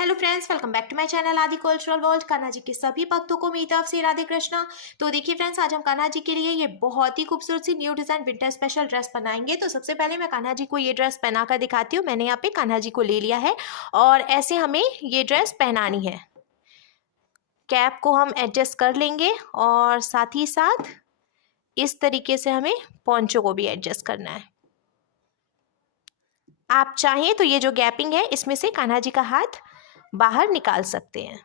Hello friends, welcome back to my channel Aadi cultural world. Kanha ji के सभी भक्तों को मेरी तरफ से राधे कृष्णा। तो देखिए फ्रेंड्स, आज हम कान्हा जी के लिए ये बहुत ही खूबसूरत सी new design winter special dress बनाएंगे। तो सबसे पहले मैं कान्हा जी को ये ड्रेस पहना कर दिखाती हूँ। मैंने यहाँ पे कान्हा जी को ले लिया है और ऐसे हमें ये ड्रेस पहनानी है। कैप को हम एडजस्ट कर लेंगे और साथ ही साथ इस तरीके से हमें पोंचो को भी एडजस्ट करना है। आप चाहें तो ये जो गैपिंग है इसमें से कान्हा जी का हाथ बाहर निकाल सकते हैं।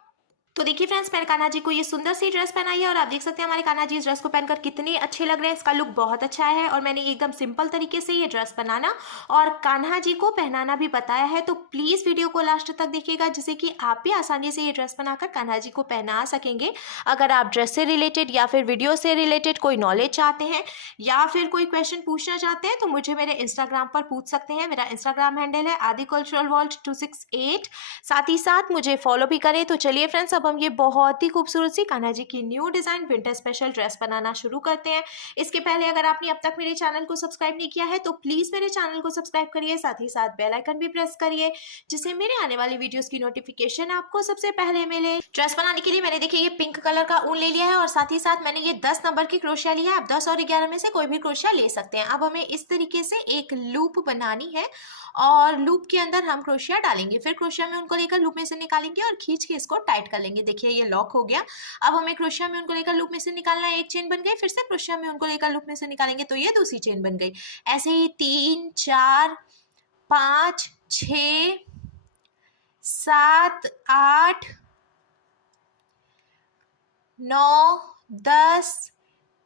तो देखिए फ्रेंड्स, मैंने कान्हा जी को ये सुंदर सी ड्रेस पहनाई है और आप देख सकते हैं हमारे कान्हा जी इस ड्रेस को पहनकर कितने अच्छे लग रहे हैं। इसका लुक बहुत अच्छा है और मैंने एकदम सिंपल तरीके से ये ड्रेस बनाना और कान्हा जी को पहनाना भी बताया है। तो प्लीज वीडियो को लास्ट तक देखिएगा, जिससे कि आप भी आसानी से ये ड्रेस बनाकर कान्हा जी को पहना सकेंगे। अगर आप ड्रेस से रिलेटेड या फिर वीडियो से रिलेटेड कोई नॉलेज चाहते हैं या फिर कोई क्वेश्चन पूछना चाहते हैं तो मुझे मेरे इंस्टाग्राम पर पूछ सकते हैं। मेरा इंस्टाग्राम हैंडल है आदि कल्चरल वर्ल्ड 268। साथ ही साथ मुझे फॉलो भी करें। तो चलिए फ्रेंड्स, अब हम ये बहुत ही खूबसूरत सी कान्हा जी की new design winter special dress बनाना शुरू करते हैं। इसके पहले अगर आपने अब तक मेरे चैनल को सब्सक्राइब नहीं किया है तो प्लीज मेरे चैनल को सब्सक्राइब करिए, साथ ही साथ बेल आइकन भी प्रेस करिए, जिससे मेरे आने वाली वीडियोस की नोटिफिकेशन आपको सबसे पहले मिले। ड्रेस बनाने के लिए मैंने देखिए ये पिंक कलर का ऊन ले लिया है और साथ ही साथ मैंने ये 10 नंबर की क्रोशिया लिया है। आप 10 और 11 में से कोई भी क्रोशिया ले सकते हैं। अब हमें इस तरीके से एक लूप बनानी है और लूप के अंदर हम क्रोशिया डालेंगे, फिर क्रोशिया में उनको लेकर लूप में से निकालेंगे और खींच के इसको टाइट कर लेंगे। देखिए ये लॉक हो गया। अब हमें क्रोशिया में उनको लेकर लूप में से निकालना है। एक चेन बन गई, फिर से क्रोशिया में उनको लेकर लूप में से निकालेंगे तो ये दूसरी चेन बन गई। ऐसे ही 3 4 5 6 7 8 9 10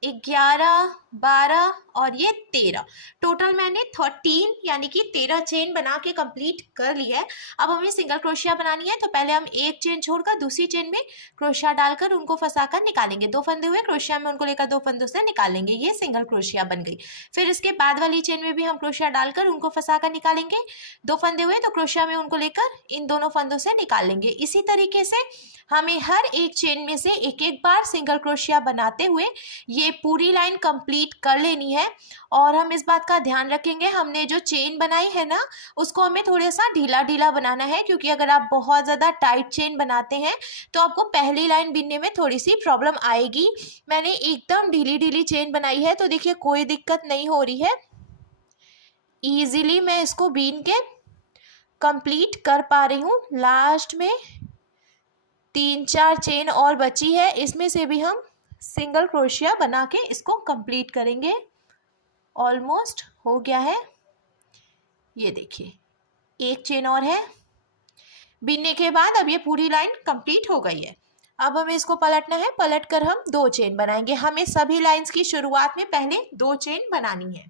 11 12 और ये 13, टोटल मैंने 13 यानी कि 13 चेन बना के कंप्लीट कर ली है। अब हमें सिंगल क्रोशिया बनानी है। तो पहले हम एक चेन छोड़कर दूसरी चेन में क्रोशिया डालकर उनको फंसाकर निकालेंगे। 2 फंदे हुए, क्रोशिया में उनको लेकर 2 फंदों से निकालेंगे। ये सिंगल क्रोशिया बन गई। फिर इसके बाद वाली चेन में भी हम क्रोशिया डालकर उनको फंसाकर निकालेंगे। 2 फंदे हुए तो क्रोशिया में उनको लेकर इन दोनों फंदों से निकालेंगे। इसी तरीके से हमें हर एक चेन में से एक एक बार सिंगल क्रोशिया बनाते हुए ये पूरी लाइन कंप्लीट कर लेनी है। और हम इस बात का ध्यान रखेंगे, हमने जो चेन बनाई है ना उसको हमें थोड़ा सा ढीला ढीला बनाना है, क्योंकि अगर आप बहुत ज़्यादा टाइट चेन बनाते हैं तो आपको पहली लाइन बीनने में थोड़ी सी प्रॉब्लम आएगी। मैंने एकदम ढीली ढीली चेन बनाई है तो देखिए कोई दिक्कत नहीं हो रही है, ईजिली मैं इसको बीन के कंप्लीट कर पा रही हूँ। लास्ट में 3 4 चेन और बची है, इसमें से भी हम सिंगल क्रोशिया बना के इसको कंप्लीट करेंगे। ऑलमोस्ट हो गया है, ये देखिए एक चेन और है। बीनने के बाद अब ये पूरी लाइन कंप्लीट हो गई है। अब हमें इसको पलटना है, पलट कर हम 2 चेन बनाएंगे। हमें सभी लाइंस की शुरुआत में पहले 2 चेन बनानी है।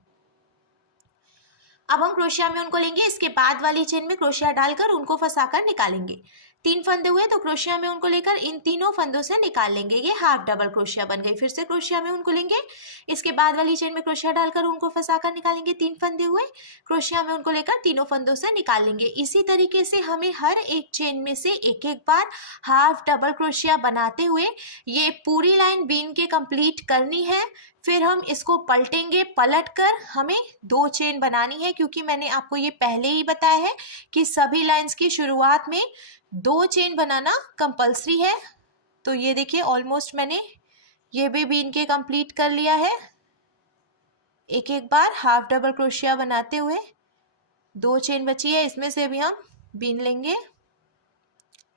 अब हम क्रोशिया में उनको लेंगे, इसके बाद वाली चेन में क्रोशिया डालकर उनको फंसाकर निकालेंगे। 3 फंदे हुए तो क्रोशिया में उनको लेकर इन तीनों फंदों से निकाल लेंगे। ये हाफ डबल क्रोशिया बन गई। फिर से क्रोशिया में उनको लेंगे, इसके बाद वाली चेन में क्रोशिया डालकर उनको फंसाकर निकालेंगे। 3 फंदे हुए, क्रोशिया में उनको लेकर तीनों फंदों से निकाल लेंगे। इसी तरीके से हमें हर एक चेन में से एक एक बार हाफ डबल क्रोशिया बनाते हुए ये पूरी लाइन बीन के कंप्लीट करनी है। फिर हम इसको पलटेंगे, पलट कर हमें 2 चेन बनानी है, क्योंकि मैंने आपको ये पहले ही बताया है कि सभी लाइंस की शुरुआत में 2 चेन बनाना कंपल्सरी है। तो ये देखिए ऑलमोस्ट मैंने ये भी बीन के कंप्लीट कर लिया है। एक एक बार हाफ डबल क्रोशिया बनाते हुए 2 चेन बची है, इसमें से भी हम बीन लेंगे।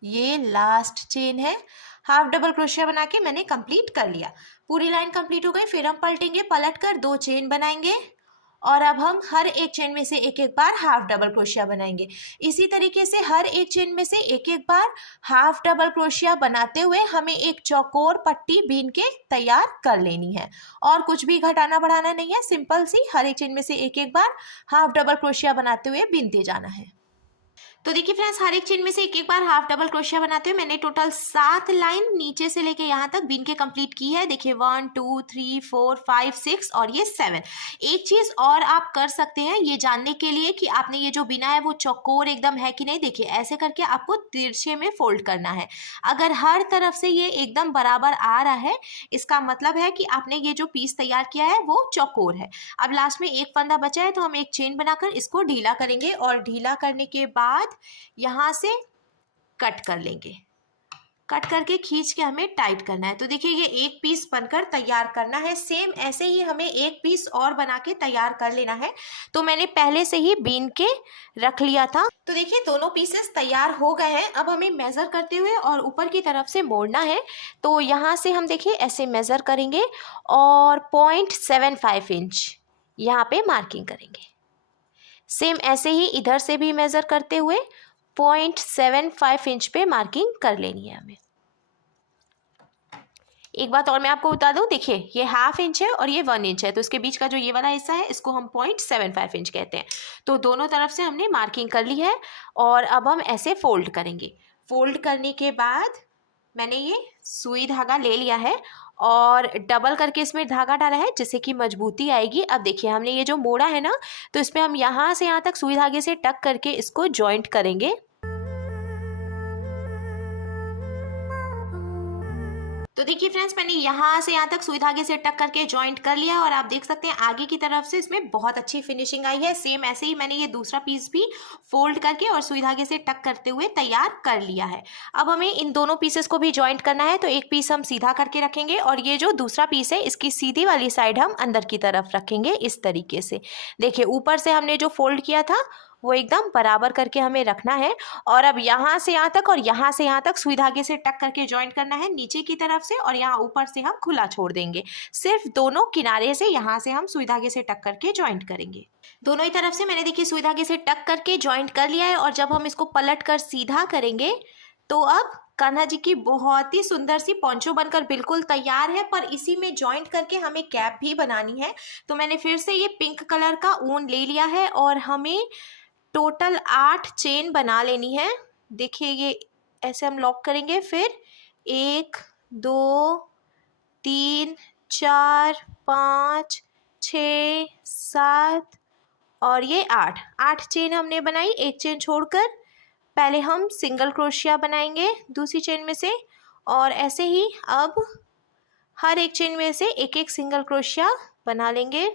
ये लास्ट चेन है। हाफ डबल क्रोशिया बना के मैंने कंप्लीट कर लिया, पूरी लाइन कंप्लीट हो गई। फिर हम पलटेंगे, पलट कर 2 चेन बनाएंगे और अब हम हर एक चेन में से एक एक बार हाफ डबल क्रोशिया बनाएंगे। इसी तरीके से हर एक चेन में से एक एक बार हाफ डबल क्रोशिया बनाते हुए हमें एक चौकोर पट्टी बीन के तैयार कर लेनी है। और कुछ भी घटाना बढ़ाना नहीं है, सिंपल सी हर एक चेन में से एक एक बार हाफ डबल क्रोशिया बनाते हुए बीनते जाना है। तो देखिए फ्रेंड्स, हर एक चेन में से एक एक बार हाफ डबल क्रोशिया बनाते हुए मैंने टोटल 7 लाइन नीचे से लेके यहाँ तक बीन के कंप्लीट की है। देखिए 1 2 3 4 5 6 और ये 7। एक चीज और आप कर सकते हैं ये जानने के लिए कि आपने ये जो बिना है वो चौकोर एकदम है कि नहीं। देखिए ऐसे करके आपको तिरछे में फोल्ड करना है। अगर हर तरफ से ये एकदम बराबर आ रहा है, इसका मतलब है कि आपने ये जो पीस तैयार किया है वो चौकोर है। अब लास्ट में एक फंदा बचा है तो हम एक चेन बनाकर इसको ढीला करेंगे और ढीला करने के बाद यहाँ से कट कर लेंगे। कट करके खींच के हमें टाइट करना है। तो देखिए ये एक पीस बनकर तैयार करना है। सेम ऐसे ही हमें एक पीस और बना के तैयार कर लेना है। तो मैंने पहले से ही बीन के रख लिया था। तो देखिए दोनों पीसेस तैयार हो गए हैं। अब हमें मेज़र करते हुए और ऊपर की तरफ से मोड़ना है। तो यहाँ से हम देखिए ऐसे मेज़र करेंगे और 0.75 इंच यहाँ पे मार्किंग करेंगे। सेम ऐसे ही इधर से भी मेज़र करते हुए 0.75 इंच पे मार्किंग कर लेनी है हमें। एक बात और मैं आपको बता दूं, देखिए ये 1/2 इंच है और ये 1 इंच है, तो इसके बीच का जो ये वाला हिस्सा है इसको हम 0.75 इंच कहते हैं। तो दोनों तरफ से हमने मार्किंग कर ली है और अब हम ऐसे फोल्ड करेंगे। फोल्ड करने के बाद मैंने ये सुई धागा ले लिया है और डबल करके इसमें धागा डाला है जिससे कि मजबूती आएगी। अब देखिए हमने ये जो मोड़ा है ना, तो इसमें हम यहाँ से यहाँ तक सुई धागे से टक करके इसको जॉइंट करेंगे। तो देखिए फ्रेंड्स, मैंने यहाँ से यहाँ तक सुई धागे से टक करके जॉइंट कर लिया और आप देख सकते हैं आगे की तरफ से इसमें बहुत अच्छी फिनिशिंग आई है। सेम ऐसे ही मैंने ये दूसरा पीस भी फोल्ड करके और सुई धागे से टक करते हुए तैयार कर लिया है। अब हमें इन दोनों पीसेस को भी जॉइंट करना है। तो एक पीस हम सीधा करके रखेंगे और ये जो दूसरा पीस है इसकी सीधी वाली साइड हम अंदर की तरफ रखेंगे इस तरीके से। देखिए ऊपर से हमने जो फोल्ड किया था वो एकदम बराबर करके हमें रखना है और अब यहाँ से यहाँ तक और यहाँ से यहाँ तक सुई धागे से टक करके जॉइंट करना है नीचे की तरफ से, और यहाँ ऊपर से हम खुला छोड़ देंगे। सिर्फ दोनों किनारे से यहाँ से हम सुई धागे से टक करके जॉइंट करेंगे। दोनों ही तरफ से मैंने देखिए सुई धागे से टक करके जॉइंट कर लिया है और जब हम इसको पलट कर सीधा करेंगे तो अब कान्हा जी की बहुत ही सुंदर सी पोंचो बनकर बिल्कुल तैयार है। पर इसी में जॉइंट करके हमें कैप भी बनानी है। तो मैंने फिर से ये पिंक कलर का ऊन ले लिया है और हमें टोटल 8 चेन बना लेनी है। देखिए ये ऐसे हम लॉक करेंगे, फिर 1 2 3 4 5 6 7 और ये 8 चेन हमने बनाई। एक चेन छोड़कर पहले हम सिंगल क्रोशिया बनाएंगे दूसरी चेन में से, और ऐसे ही अब हर एक चेन में से एक एक सिंगल क्रोशिया बना लेंगे।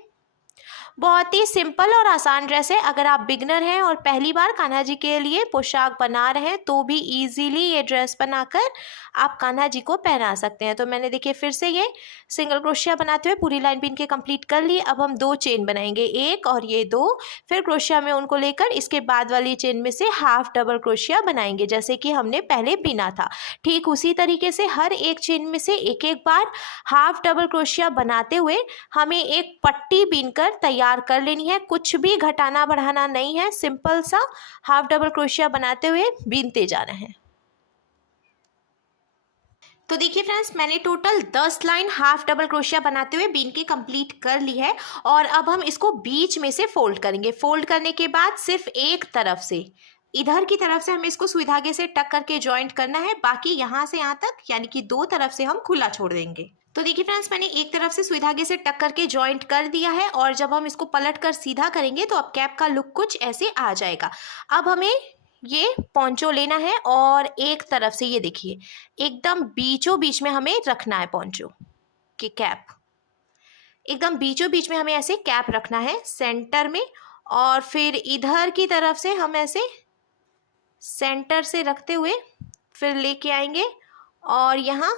बहुत ही सिंपल और आसान ड्रेस है। अगर आप बिगनर हैं और पहली बार कान्हा जी के लिए पोशाक बना रहे हैं तो भी इजीली ये ड्रेस बनाकर आप कान्हा जी को पहना सकते हैं। तो मैंने देखिए फिर से ये सिंगल क्रोशिया बनाते हुए पूरी लाइन बीन के कंप्लीट कर ली। अब हम 2 चेन बनाएंगे, एक और ये 2, फिर क्रोशिया में उनको लेकर इसके बाद वाली चेन में से हाफ डबल क्रोशिया बनाएंगे जैसे कि हमने पहले बिना था। ठीक उसी तरीके से हर एक चेन में से एक एक बार हाफ डबल क्रोशिया बनाते हुए हमें एक पट्टी बीनकर तैयार कर लेनी है। कुछ भी घटाना बढ़ाना नहीं है, सिंपल सा हाफ डबल क्रोशिया बनाते हुए बीनते जाना है। तो देखिए फ्रेंड्स, मैंने total 10 line half double crochet बनाते हुए बीन के कंप्लीट कर ली है और अब हम इसको बीच में से फोल्ड करेंगे। फोल्ड करने के बाद सिर्फ एक तरफ से, इधर की तरफ से हमें इसको सुई धागे से टक करके जॉइंट करना है। बाकी यहाँ से यहाँ तक यानी कि 2 तरफ से हम खुला छोड़ देंगे। तो देखिए फ्रेंड्स, मैंने एक तरफ से सुई धागे से टक करके जॉइंट कर दिया है और जब हम इसको पलट कर सीधा करेंगे तो अब कैप का लुक कुछ ऐसे आ जाएगा। अब हमें ये पोंचो लेना है और एक तरफ से ये देखिए एकदम बीचों बीच में हमें रखना है पोंचो की कैप। एकदम बीचों बीच में हमें ऐसे कैप रखना है सेंटर में, और फिर इधर की तरफ से हम ऐसे सेंटर से रखते हुए फिर लेके आएंगे और यहाँ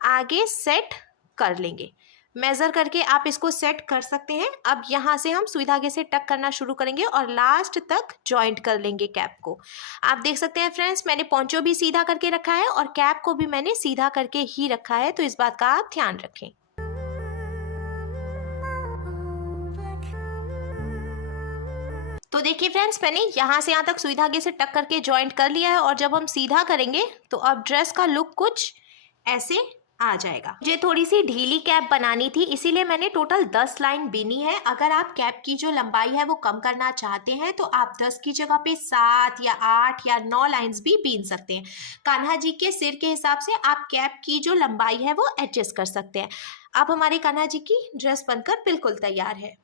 आगे सेट कर लेंगे। मेज़र करके आप इसको सेट कर सकते हैं। अब यहाँ से हम सुई धागे से टक करना शुरू करेंगे और लास्ट तक जॉइंट कर लेंगे कैप को। आप देख सकते हैं फ्रेंड्स, मैंने पोंचो भी सीधा करके रखा है और कैप को भी मैंने सीधा करके ही रखा है, तो इस बात का आप ध्यान रखें। तो देखिए फ्रेंड्स, मैंने यहाँ से यहाँ तक सुई धागे से टक करके जॉइंट कर लिया है और जब हम सीधा करेंगे तो अब ड्रेस का लुक कुछ ऐसे आ जाएगा। मुझे थोड़ी सी ढीली कैप बनानी थी, इसीलिए मैंने टोटल 10 लाइन बीनी है। अगर आप कैप की जो लंबाई है वो कम करना चाहते हैं तो आप 10 की जगह पे 7 या 8 या 9 लाइंस भी बीन सकते हैं। कान्हा जी के सिर के हिसाब से आप कैप की जो लंबाई है वो एडजस्ट कर सकते हैं। अब हमारे कान्हा जी की ड्रेस बनकर बिल्कुल तैयार है।